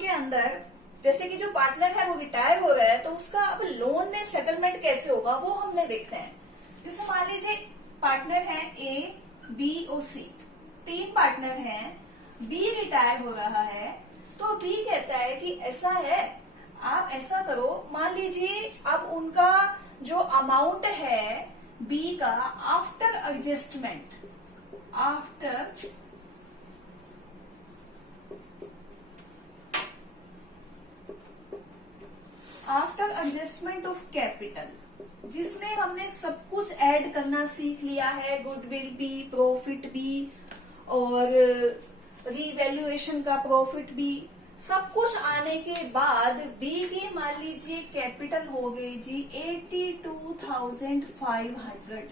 के अंदर जैसे कि जो पार्टनर है वो रिटायर हो रहा है, तो उसका अब लोन में सेटलमेंट कैसे होगा वो हमने देखना है। जैसे मान लीजिए पार्टनर है ए, बी और सी, 3 पार्टनर हैं, बी रिटायर हो रहा है, तो बी कहता है कि ऐसा है, आप ऐसा करो, मान लीजिए अब उनका जो अमाउंट है बी का आफ्टर एडजस्टमेंट ऑफ कैपिटल, जिसमें हमने सब कुछ ऐड करना सीख लिया है, गुडविल भी, प्रॉफिट भी और रीवैल्यूएशन का प्रॉफिट भी, सब कुछ आने के बाद बी की मान लीजिए कैपिटल हो गई जी 82,500।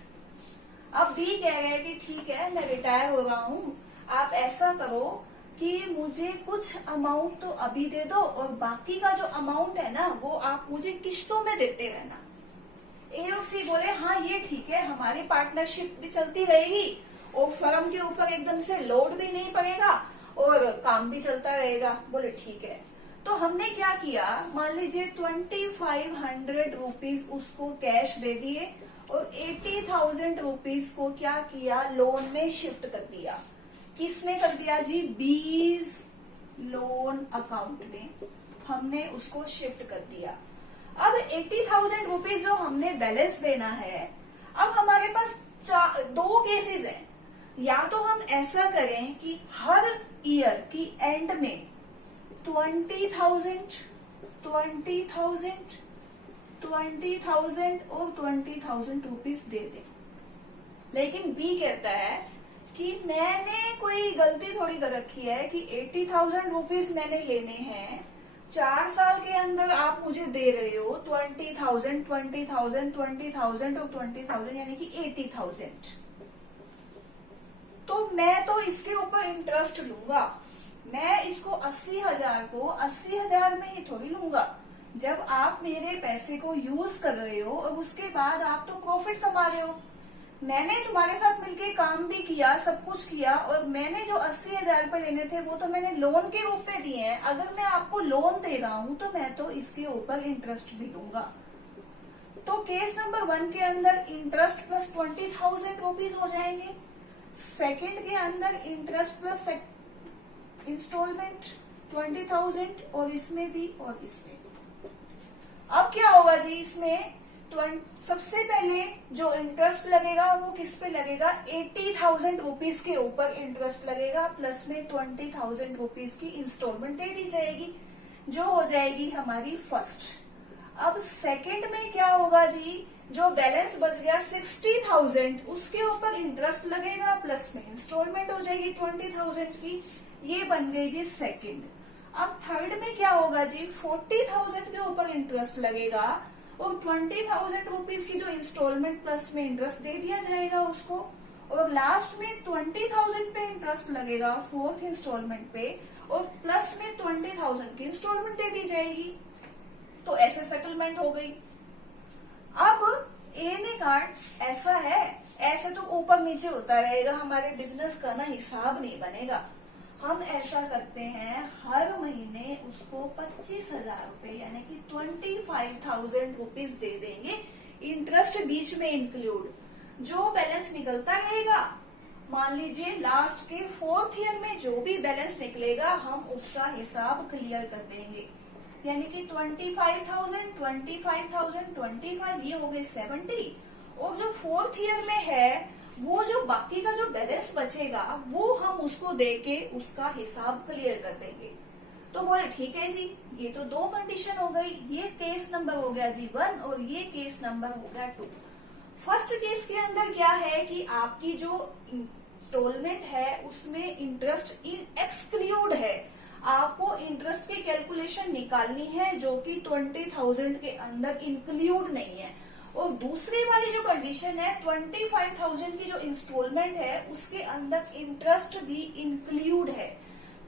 अब बी कह रहे हैं कि ठीक है मैं रिटायर हो रहा हूँ, आप ऐसा करो कि मुझे कुछ अमाउंट तो अभी दे दो और बाकी का जो अमाउंट है ना वो आप मुझे किश्तों में देते रहना। ए और सी बोले हाँ ये ठीक है, हमारी पार्टनरशिप भी चलती रहेगी और फर्म के ऊपर एकदम से लोड भी नहीं पड़ेगा और काम भी चलता रहेगा। बोले ठीक है। तो हमने क्या किया, मान लीजिए 2500 रुपीज उसको कैश दे दिए और 80,000 रुपीज को क्या किया, लोन में शिफ्ट कर दिया। किसने कर दिया जी, बीज लोन अकाउंट में हमने उसको शिफ्ट कर दिया। अब 80,000 रुपीज जो हमने बैलेंस देना है, अब हमारे पास 2 केसेस हैं। या तो हम ऐसा करें कि हर ईयर की एंड में 20,000 और 20,000 रुपीज दे दें। लेकिन बी कहता है कि मैंने कोई गलती थोड़ी कर रखी है कि 80,000 रुपीज मैंने लेने हैं, 4 साल के अंदर आप मुझे दे रहे हो 20,000 और 20,000 यानी कि 80,000। तो मैं तो इसके ऊपर इंटरेस्ट लूंगा, मैं इसको 80,000 को 80,000 में ही थोड़ी लूंगा। जब आप मेरे पैसे को यूज कर रहे हो और उसके बाद आप तो प्रॉफिट कमा रहे हो, मैंने तुम्हारे साथ मिलके काम भी किया, सब कुछ किया और मैंने जो 80,000 रुपए लेने थे वो तो मैंने लोन के रूप में दिए हैं। अगर मैं आपको लोन दे रहा हूं तो मैं तो इसके ऊपर इंटरेस्ट भी लूंगा। तो केस नंबर 1 के अंदर इंटरेस्ट प्लस 20,000 रुपीज हो जाएंगे, सेकंड के अंदर इंटरेस्ट प्लस इंस्टॉलमेंट 20,000 और इसमें भी और इसमें भी। अब क्या होगा जी, इसमें सबसे पहले जो इंटरेस्ट लगेगा वो किस पे लगेगा, 80,000 रुपीज के ऊपर इंटरेस्ट लगेगा, प्लस में 20,000 रुपीज की इंस्टॉलमेंट दे दी जाएगी जो हो जाएगी हमारी फर्स्ट। अब सेकंड में क्या होगा जी, जो बैलेंस बच गया 60,000 उसके ऊपर इंटरेस्ट लगेगा, प्लस में इंस्टॉलमेंट हो जाएगी 20,000 की, ये बन गई जी सेकंड। अब थर्ड में क्या होगा जी, 40,000 के ऊपर इंटरेस्ट लगेगा और 20,000 रुपीज की जो इंस्टॉलमेंट प्लस में इंटरेस्ट दे दिया जाएगा उसको, और लास्ट में 20,000 पे इंटरेस्ट लगेगा फोर्थ इंस्टॉलमेंट पे और प्लस में 20,000 की इंस्टॉलमेंट दे दी जाएगी। तो ऐसे सेटलमेंट हो गई। अब ए ने कहा ऐसा है, ऐसे तो ऊपर नीचे होता रहेगा, हमारे बिजनेस का ना हिसाब नहीं बनेगा। हम ऐसा करते हैं, हर महीने उसको 25,000 रुपए यानी कि 25,000 रुपीज दे देंगे, इंटरेस्ट बीच में इंक्लूड। जो बैलेंस निकलता रहेगा, मान लीजिए लास्ट के 4th ईयर में जो भी बैलेंस निकलेगा हम उसका हिसाब क्लियर कर देंगे, यानी कि 25,000 25 ये हो गए 70, और जो 4th ईयर में है वो जो बाकी का जो बैलेंस बचेगा वो हम उसको देके उसका हिसाब क्लियर कर देंगे। तो बोले ठीक है जी, ये तो 2 कंडीशन हो गई, ये केस नंबर हो गया जी 1 और ये केस नंबर हो गया 2। फर्स्ट केस के अंदर क्या है कि आपकी जो इंस्टॉलमेंट है उसमें इंटरेस्ट एक्सक्लूड है, आपको इंटरेस्ट की कैलकुलेशन निकालनी है जो कि 20,000 के अंदर इंक्लूड नहीं है। और दूसरी वाली जो कंडीशन है 25,000 की जो इंस्टॉलमेंट है उसके अंदर इंटरेस्ट भी इंक्लूड है।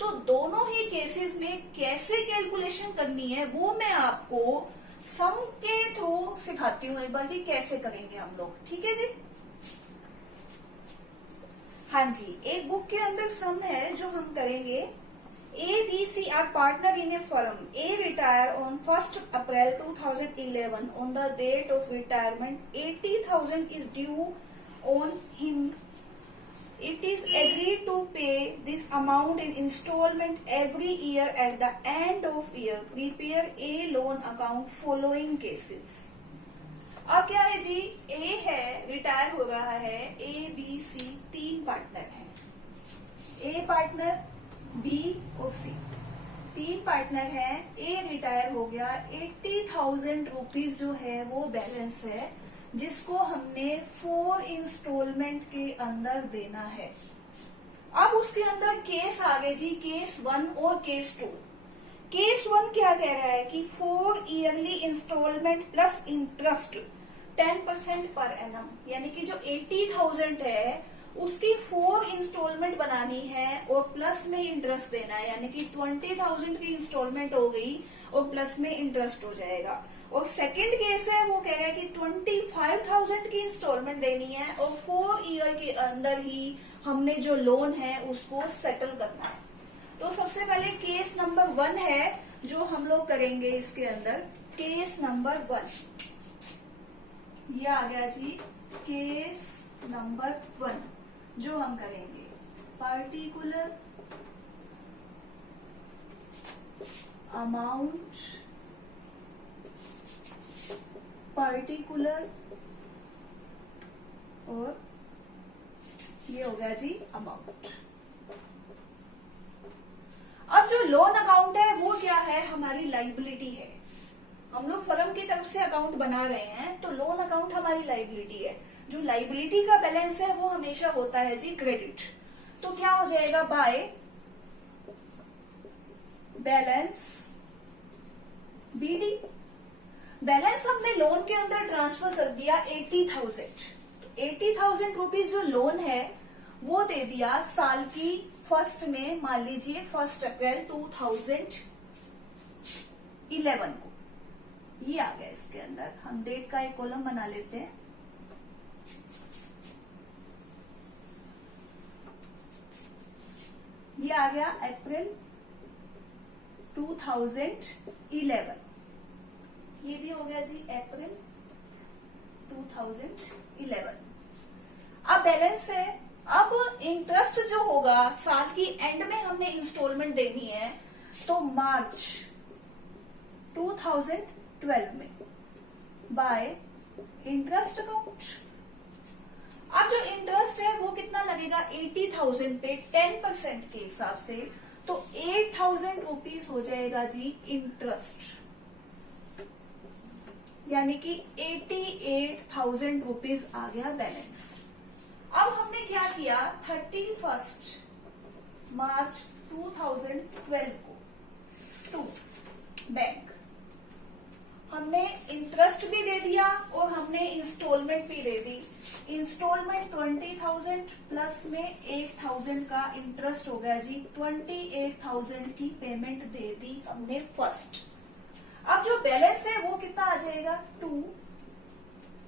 तो दोनों ही केसेस में कैसे कैलकुलेशन करनी है वो मैं आपको सम के थ्रू सिखाती हूँ एक बार कि कैसे करेंगे हम लोग, ठीक है जी। हाँ जी, एक बुक के अंदर सम है जो हम करेंगे, A, B, C are partner in a firm. A retire on 1st April 2011. On the date of retirement, 80,000 is due on him. It is agreed to pay this amount in installment every year at the end of year. Prepare a loan account following cases. अब क्या है जी, ए है retire हो रहा है, A B C तीन partner हैं, ए partner B और सी तीन पार्टनर हैं। ए रिटायर हो गया, 80,000 रुपीज जो है वो बैलेंस है जिसको हमने 4 इंस्टॉलमेंट के अंदर देना है। अब उसके अंदर केस आ गए जी, केस 1 और केस 2। केस 1 क्या कह रहा है कि 4 yearly instalment plus interest 10% per annum, यानी कि जो 80,000 है उसकी 4 इंस्टॉलमेंट बनानी है और प्लस में इंटरेस्ट देना है, यानी कि 20,000 की इंस्टॉलमेंट हो गई और प्लस में इंटरेस्ट हो जाएगा। और सेकंड केस है वो कह रहा है कि 25,000 की इंस्टॉलमेंट देनी है और 4 ईयर के अंदर ही हमने जो लोन है उसको सेटल करना है। तो सबसे पहले केस नंबर 1 है जो हम लोग करेंगे इसके अंदर। केस नंबर 1 ये आ गया जी, केस नंबर 1 जो हम करेंगे, पार्टिकुलर अमाउंट, पार्टिकुलर और ये हो गया जी अमाउंट। अब जो लोन अकाउंट है वो क्या है, हमारी लाइबिलिटी है। हम लोग फर्म की तरफ से अकाउंट बना रहे हैं तो लोन अकाउंट हमारी लाइबिलिटी है। जो लाइबिलिटी का बैलेंस है वो हमेशा होता है जी क्रेडिट। तो क्या हो जाएगा, बाय बैलेंस बीडी। बैलेंस हमने लोन के अंदर ट्रांसफर कर दिया 80,000। तो 80,000 रुपीज जो लोन है वो दे दिया साल की फर्स्ट में, मान लीजिए 1 अप्रैल 2011 को। ये आ गया इसके अंदर, हम डेट का एक कॉलम बना लेते हैं। ये आ गया अप्रैल 2011, ये भी हो गया जी अप्रैल 2011। अब बैलेंस है, अब इंटरेस्ट जो होगा साल की एंड में हमने इंस्टॉलमेंट देनी है, तो मार्च 2012 में बाय इंटरेस्ट अकाउंट। अब जो इंटरेस्ट है वो कितना लगेगा, 80,000 पे 10% के हिसाब से, तो 8,000 रुपीज हो जाएगा जी इंटरेस्ट, यानी कि 88,000 रुपीज आ गया बैलेंस। अब हमने क्या किया, 31 मार्च 2012 को टू बैंक हमने इंटरेस्ट भी दे दिया और हमने इंस्टॉलमेंट भी दे दी। इंस्टॉलमेंट 20,000 प्लस में 8,000 का इंटरेस्ट हो गया जी, 28,000 की पेमेंट दे दी हमने फर्स्ट। अब जो बैलेंस है वो कितना आ जाएगा, टू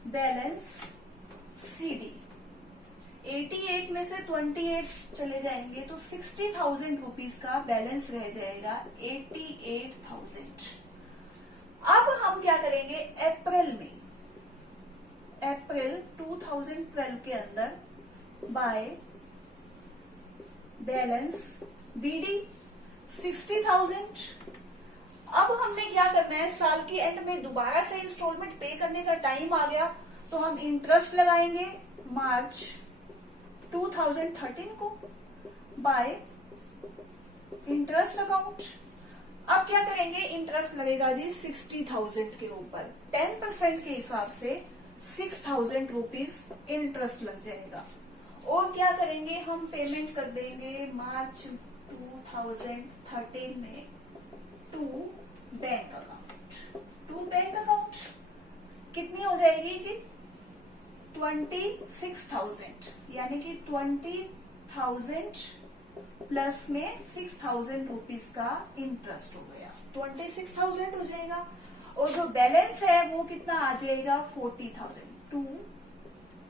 बैलेंस सीडी। 88 में से 28 चले जाएंगे तो 60,000 रुपीज का बैलेंस रह जाएगा, 88,000। अब हम क्या करेंगे, अप्रैल में, अप्रैल 2012 के अंदर बाय बैलेंस बीडी 60,000। अब हमने क्या करना है, साल की एंड में दोबारा से इंस्टॉलमेंट पे करने का टाइम आ गया, तो हम इंटरेस्ट लगाएंगे मार्च 2013 को बाय इंटरेस्ट अकाउंट। अब क्या करेंगे, इंटरेस्ट लगेगा जी 60,000 के ऊपर, 10% के हिसाब से 6,000 रुपीज इंटरेस्ट लग जाएगा। और क्या करेंगे, हम पेमेंट कर देंगे मार्च 2013 में to bank account. To bank account कितनी हो जाएगी जी, 26,000, यानी कि 20,000 प्लस में 6,000 रुपीज का इंटरेस्ट हो गया, 26,000 हो जाएगा। और जो बैलेंस है वो कितना आ जाएगा, 40,000। To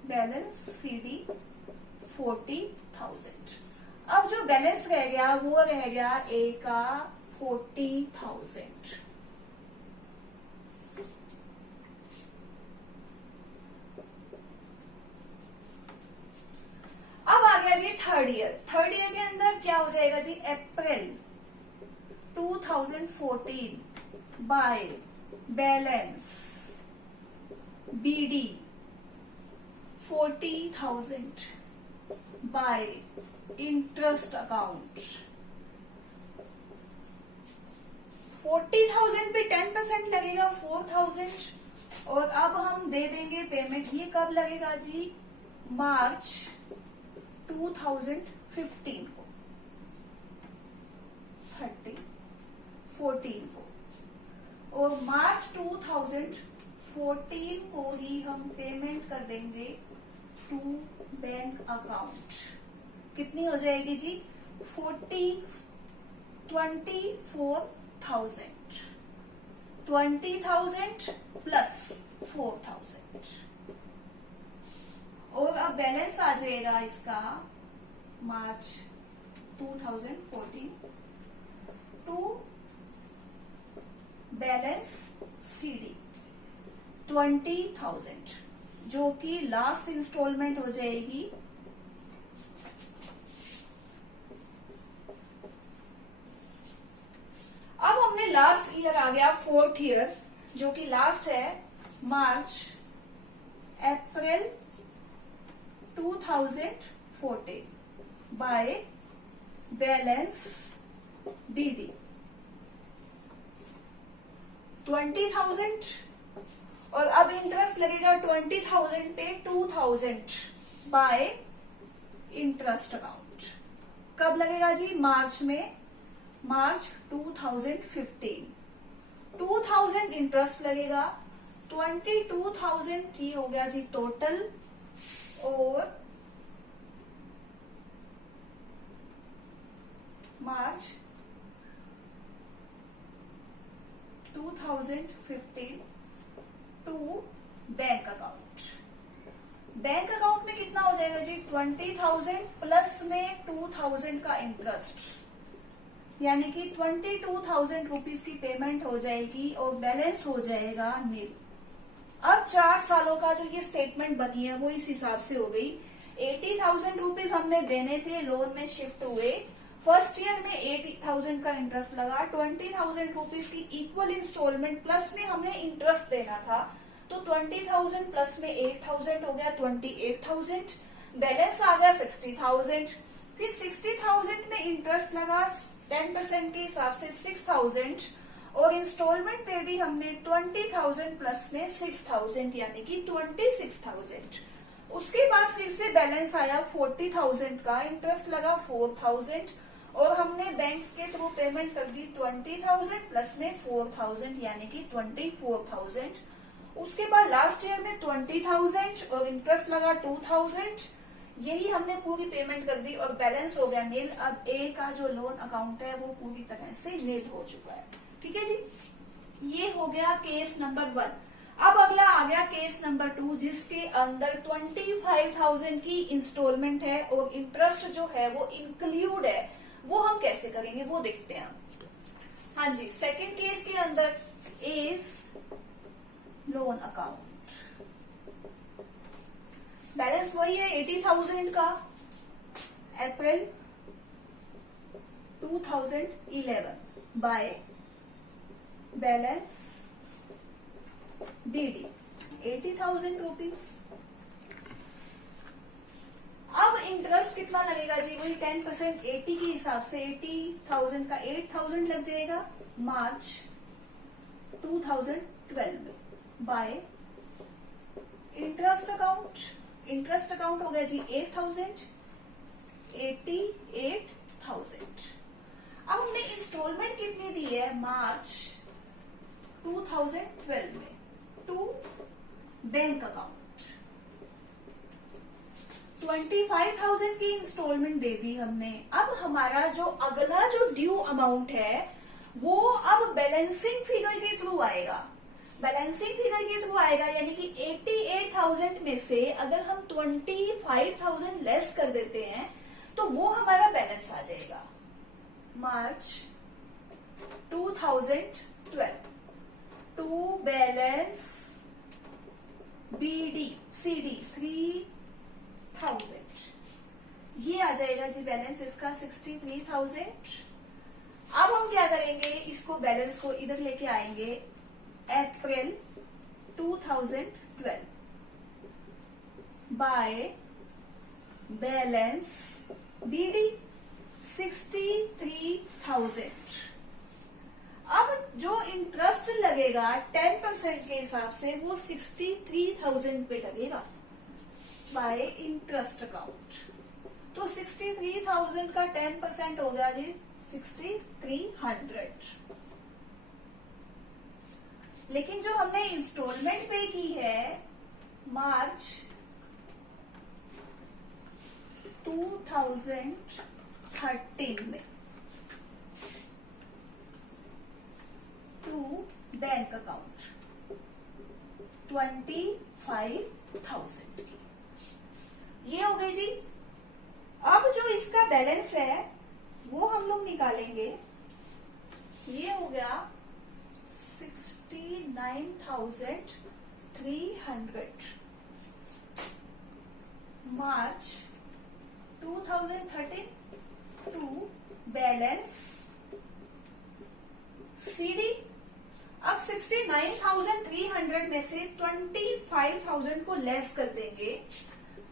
balance CD 40,000। अब जो बैलेंस रह गया वो रह गया ए का 40,000। अब आ गया जी थर्ड ईयर। थर्ड ईयर के अंदर क्या हो जाएगा जी, April 2014 by balance BD 40,000 by interest account. 40,000 पे 10% लगेगा 4,000, और अब हम दे देंगे पेमेंट। ये कब लगेगा जी, मार्च 2015 को, 14 को, और मार्च 2014 को ही हम पेमेंट कर देंगे टू बैंक अकाउंट। कितनी हो जाएगी जी, 20,000 प्लस 4,000, और अब बैलेंस आ जाएगा इसका मार्च 2014 टू बैलेंस सीडी 20,000, जो कि लास्ट इंस्टॉलमेंट हो जाएगी अब हमने लास्ट ईयर आ गया फोर्थ ईयर, जो कि लास्ट है मार्च अप्रैल 2014 बाय बैलेंस बीडी 20,000, और अब इंटरेस्ट लगेगा 20,000 पे 2,000 बाय इंटरेस्ट अकाउंट। कब लगेगा जी, मार्च में, मार्च 2015। 2,000 इंटरेस्ट लगेगा, 22,000 ही हो गया जी टोटल, और March 2015 to bank account. Bank account में कितना हो जाएगा जी, 20,000 प्लस में 2,000 का इंटरेस्ट, यानी कि 22,000 रुपीज की पेमेंट हो जाएगी और बैलेंस हो जाएगा नील। अब 4 सालों का जो ये स्टेटमेंट बनी है वो इस हिसाब से हो गई। 80,000 रुपीज हमने देने थे, लोन में शिफ्ट हुए, फर्स्ट ईयर में 80,000 का इंटरेस्ट लगा, 20,000 रुपीज की इक्वल इंस्टॉलमेंट प्लस में हमने इंटरेस्ट देना था, तो 20,000 प्लस में 8,000 हो गया 28,000, बैलेंस आ गया 60,000, फिर 60,000 में इंटरेस्ट लगा 10% के हिसाब से 6,000, और इंस्टॉलमेंट दे दी हमने 20,000 प्लस में 6,000, यानी कि 26,000। उसके बाद फिर से बैलेंस आया 40,000 का, इंटरेस्ट लगा 4,000, और हमने बैंक के थ्रू पेमेंट कर दी 20,000 प्लस में 4,000, यानी कि 24,000। उसके बाद लास्ट ईयर में 20,000 और इंटरेस्ट लगा 2,000, यही हमने पूरी पेमेंट कर दी और बैलेंस हो गया नील। अब ए का जो लोन अकाउंट है वो पूरी तरह से नील हो चुका है। ठीक है जी, ये हो गया केस नंबर 1। अब अगला आ गया केस नंबर 2, जिसके अंदर 25,000 की इंस्टॉलमेंट है और इंटरेस्ट जो है वो इंक्लूड है। वो हम कैसे करेंगे वो देखते हैं। हाँ जी, सेकंड केस के अंदर इज लोन अकाउंट, बैलेंस वही है 80,000 का, अप्रैल 2011 बाय बैलेंस डीडी 80,000 रुपीज। अब इंटरेस्ट कितना लगेगा जी, वही 10% 80 के हिसाब से 80,000 का 8,000 लग जाएगा मार्च 2012 में bye interest account. Interest account हो गया जी 8,000, 88,000। अब हमने इंस्टॉलमेंट कितनी दी है मार्च 2012 में टू बैंक अकाउंट, 25,000 की इंस्टॉलमेंट दे दी हमने। अब हमारा जो अगला जो ड्यू अमाउंट है वो अब बैलेंसिंग फिगर के थ्रू आएगा। बैलेंसिंग फिगर के थ्रू आएगा, यानी कि 88,000 में से अगर हम 25,000 लेस कर देते हैं तो वो हमारा बैलेंस आ जाएगा मार्च 2012 टू बैलेंस बीडी सीडी 3000, ये आ जाएगा जी बैलेंस इसका 63,000। अब हम क्या करेंगे, इसको बैलेंस को इधर लेके आएंगे अप्रैल 2012 बाय बैलेंस बीडी 63,000। अब जो इंटरेस्ट लगेगा 10% के हिसाब से वो 63,000 पे लगेगा बाय इंटरेस्ट अकाउंट। तो 63,000 का 10% हो गया जी 6,300। लेकिन जो हमने इंस्टॉलमेंट पे की है मार्च 2013 में टू बैंक अकाउंट 25,000 की, ये हो गई जी। अब जो इसका बैलेंस है वो हम लोग निकालेंगे, ये हो गया 69,300 मार्च 2013 टू बैलेंस सीडी। अब 69,300 में से 25,000 को लेस कर देंगे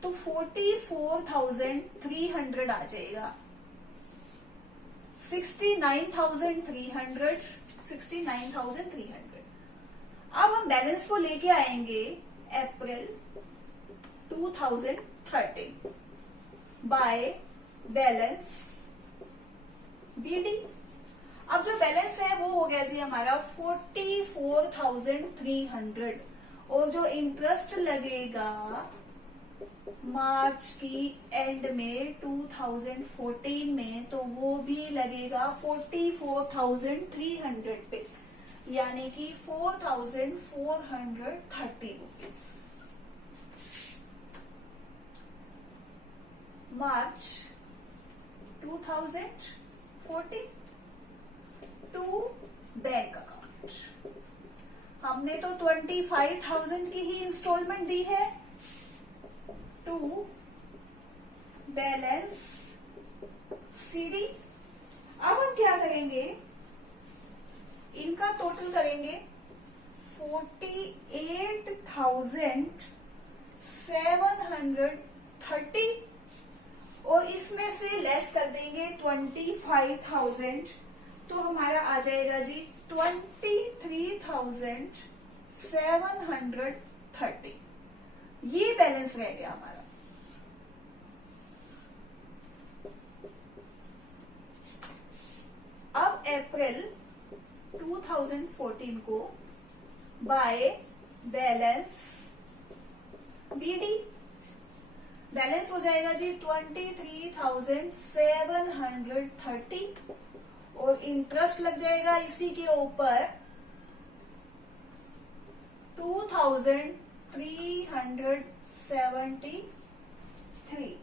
तो 44,300 आ जाएगा। 69,300। अब हम बैलेंस को लेके आएंगे अप्रैल 2013 बाय बैलेंस बीडी। अब जो बैलेंस है वो हो गया जी हमारा 44,300 और जो इंटरेस्ट लगेगा मार्च की एंड में 2014 में तो वो भी लगेगा 44,300 पे, यानी कि 4,430 rupees. March 2014 to bank account. हमने तो 25,000 की ही इंस्टॉलमेंट दी है टू बैलेंस सीडी। अब हम क्या करेंगे, इनका टोटल करेंगे 48,730 और इसमें से लेस कर देंगे 25,000 तो हमारा आ जाएगा जी 23,730। ये बैलेंस रह गया हमारा। अब अप्रैल 2014 को बाय बैलेंस बीडी, बैलेंस हो जाएगा जी 23,730 और इंटरेस्ट लग जाएगा इसी के ऊपर 2,373।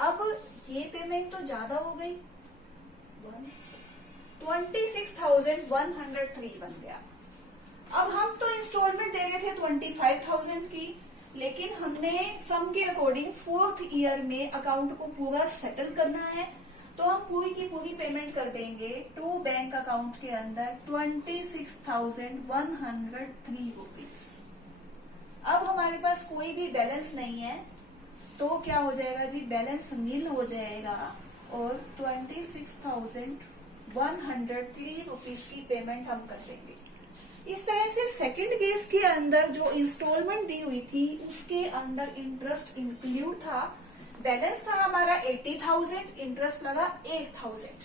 अब ये पेमेंट तो ज्यादा हो गई, 26,103 बन गया। अब हम तो इंस्टॉलमेंट दे रहे थे 25,000 की, लेकिन हमने सम के अकॉर्डिंग 4th ईयर में अकाउंट को पूरा सेटल करना है, तो हम पूरी की पूरी पेमेंट कर देंगे टू बैंक अकाउंट के अंदर 26,103 रुपीज। अब हमारे पास कोई भी बैलेंस नहीं है तो क्या हो जाएगा जी, बैलेंस नील हो जाएगा और 26,103 रुपीज की पेमेंट हम कर देंगे। इस तरह से सेकंड केस के अंदर जो इंस्टॉलमेंट दी हुई थी उसके अंदर इंटरेस्ट इंक्लूड था। बैलेंस था हमारा 80,000, इंटरेस्ट लगा 8,000।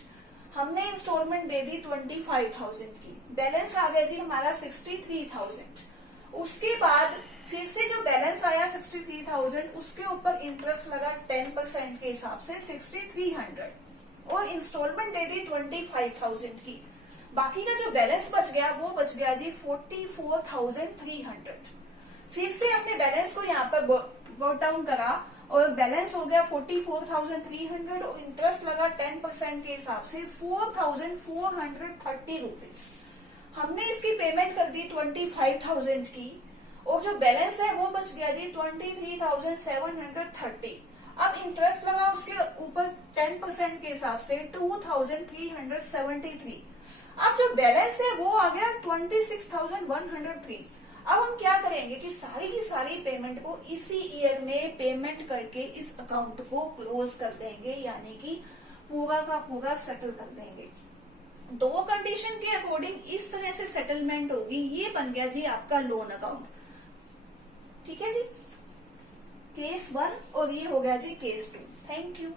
हमने इंस्टॉलमेंट दे दी 25,000 की, बैलेंस आ गया जी हमारा 63,000। उसके बाद फिर से जो बैलेंस आया 63,000 उसके ऊपर इंटरेस्ट लगा 10% के हिसाब से 6,300 और इंस्टॉलमेंट दे दी 25,000 की। बाकी का जो बैलेंस बच गया वो बच गया जी 44,300। फिर से अपने बैलेंस को यहाँ पर वर्क डाउन करा और बैलेंस हो गया 44,300 और इंटरेस्ट लगा 10% के हिसाब से 4,430 रुपीज। हमने इसकी पेमेंट कर दी 25,000 की और जो बैलेंस है वो बच गया जी 23,730। अब इंटरेस्ट लगा उसके ऊपर 10% के हिसाब से 2,373। अब जो बैलेंस है वो आ गया 26,103। अब हम क्या करेंगे कि सारी की सारी पेमेंट को इसी ईयर में पेमेंट करके इस अकाउंट को क्लोज कर देंगे, यानी कि पूरा का पूरा सेटल कर देंगे। दो कंडीशन के अकॉर्डिंग इस तरह से सेटलमेंट होगी। ये बन गया जी आपका लोन अकाउंट। ठीक है जी, केस 1 और ये हो गया जी केस 2। Thank you.